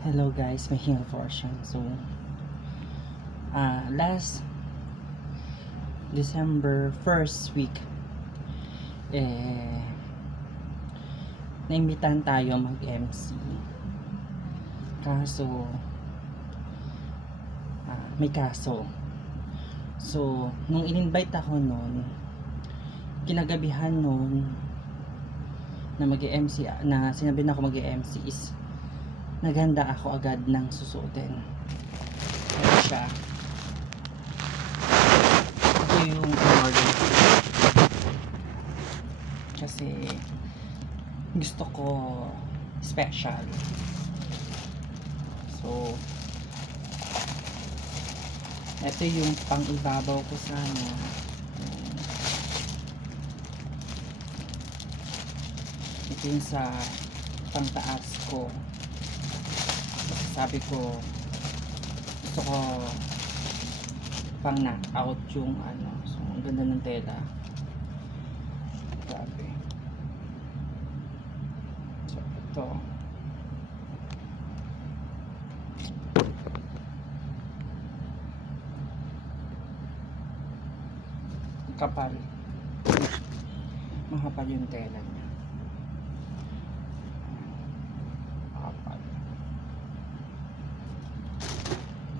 Hello guys, may hinga portion. So, last December first week, naimbitan tayo mag-MC. Kaso, may kaso. So, nung in-invite ako noon, kinagabihan noon na mag-MC, na sinabi na ako mag-MC is naghanda ako agad ng susuotin. Ito siya. Ito yung order ko. Kasi gusto ko special. So, ito yung pang-ibabaw ko sana. Ito yung sa pang-taas ko. Sabi ko gusto ko pang knock out yung ano. So ang ganda ng tela, grabe. So ito kapal, mahapal yung tela niya, mahapal.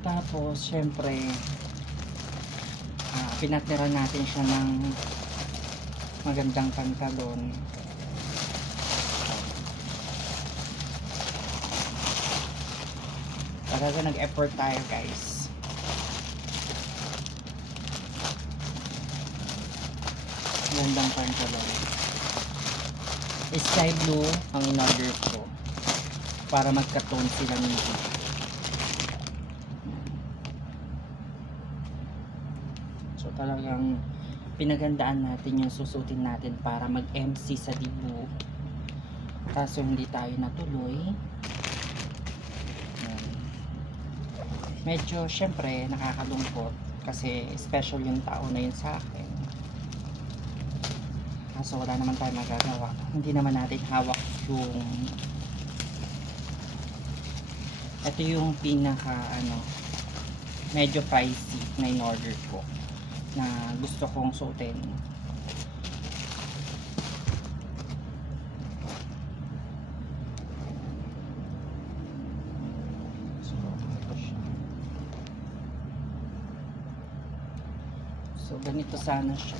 Tapos syempre pinatira natin siya ng magandang pantalon. Talaga nag-effort tayo guys. Magandang pantalon. Sky blue ang in-order ko para magka-tone sila nito. So talagang pinagandaan natin yung susutin natin para mag-MC sa Dibu. Kaso hindi tayo natuloy. Medyo syempre nakakalungkot kasi special yung tao na yun sa akin. Kaso wala naman tayo magagawa. Hindi naman natin hawak yung ito yung pinaka medyo pricey na in-order ko na gusto kong suotin. So ganito sana siya.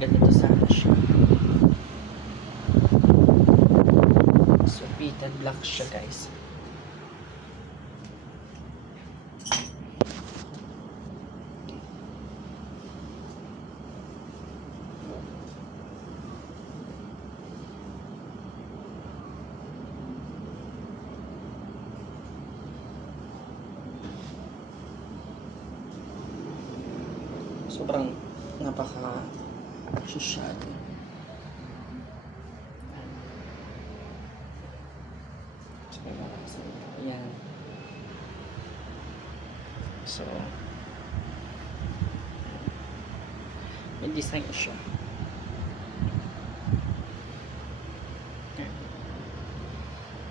Ganito sana siya. So fitted black siya guys. Sobrang napaka social. Ayan. So may design siya.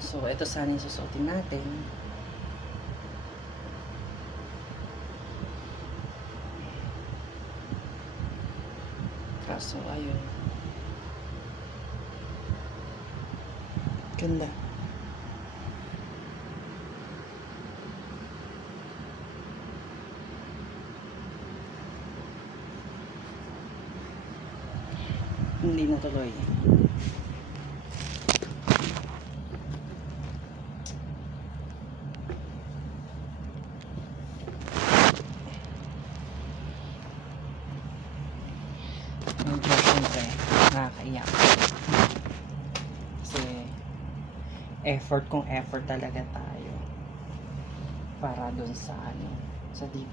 So ito sana yung susuotin natin. Kaso ayun, ganda. Hindi natuloy. Medyo syempre nakakaiyak kasi effort talaga tayo para dun sa sa deep.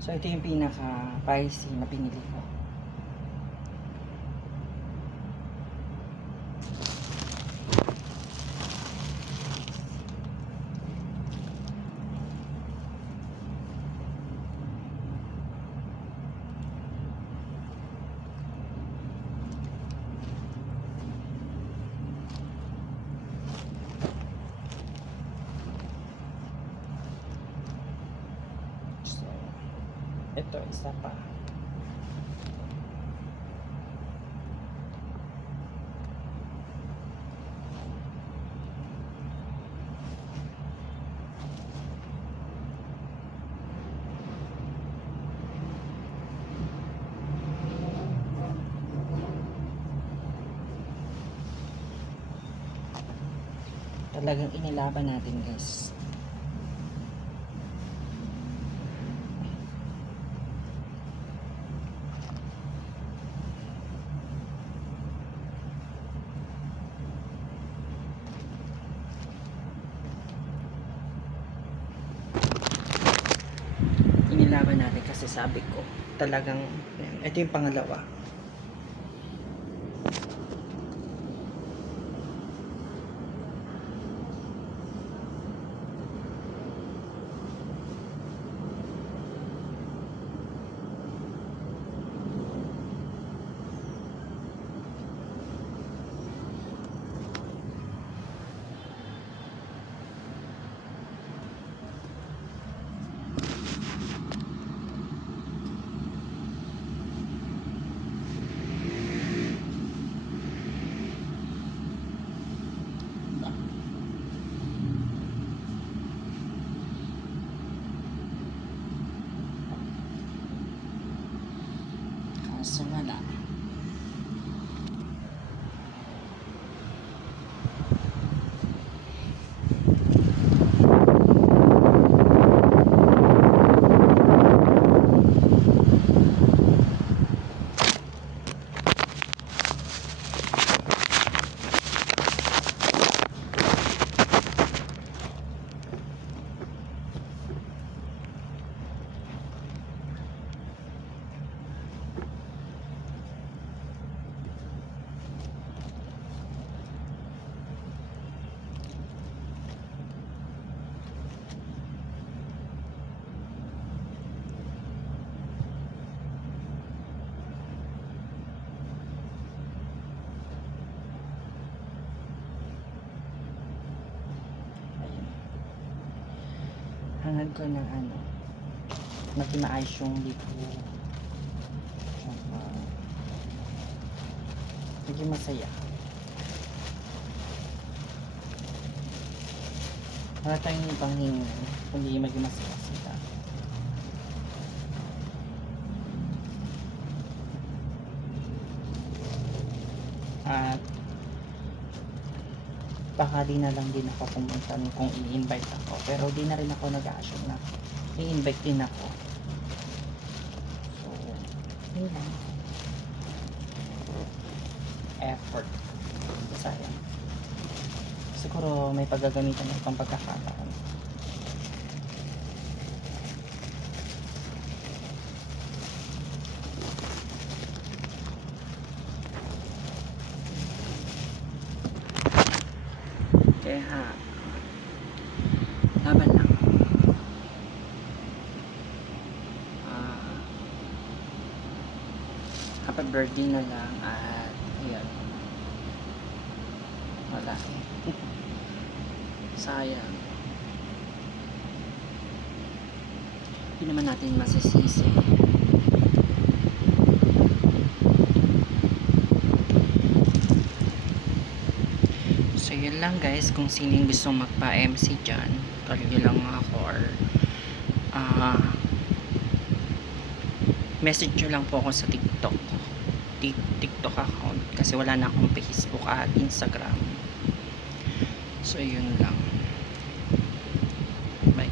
So ito yung pinaka pricey na pinili ko. Ito, isa pa. Talagang inilaban natin, guys. Inilaban natin kasi sabi ko, talagang, ito yung pangalawa. Kaso wala. Hangad ko ng ano, maging maayos yung lipo. Tsaka, maging masaya. Wala tayong ibang hingan, kundi maging masaya sila. At baka di na lang din ako pumunta kung i-invite ako, pero di na rin ako nag-a-assume na i-invite din ako. So yun lang, effort, sayang. Siguro may paggagamitan ng ibang pagkakataon. Kaya laban lang. Happy birthday na lang at ayun, wala sayang, hindi naman natin masisisi. So yun lang guys, kung sino yung gusto magpa-MC dyan, call nyo lang ako or message nyo lang po ako sa TikTok account kasi wala na akong Facebook at Instagram. So yun lang, bye.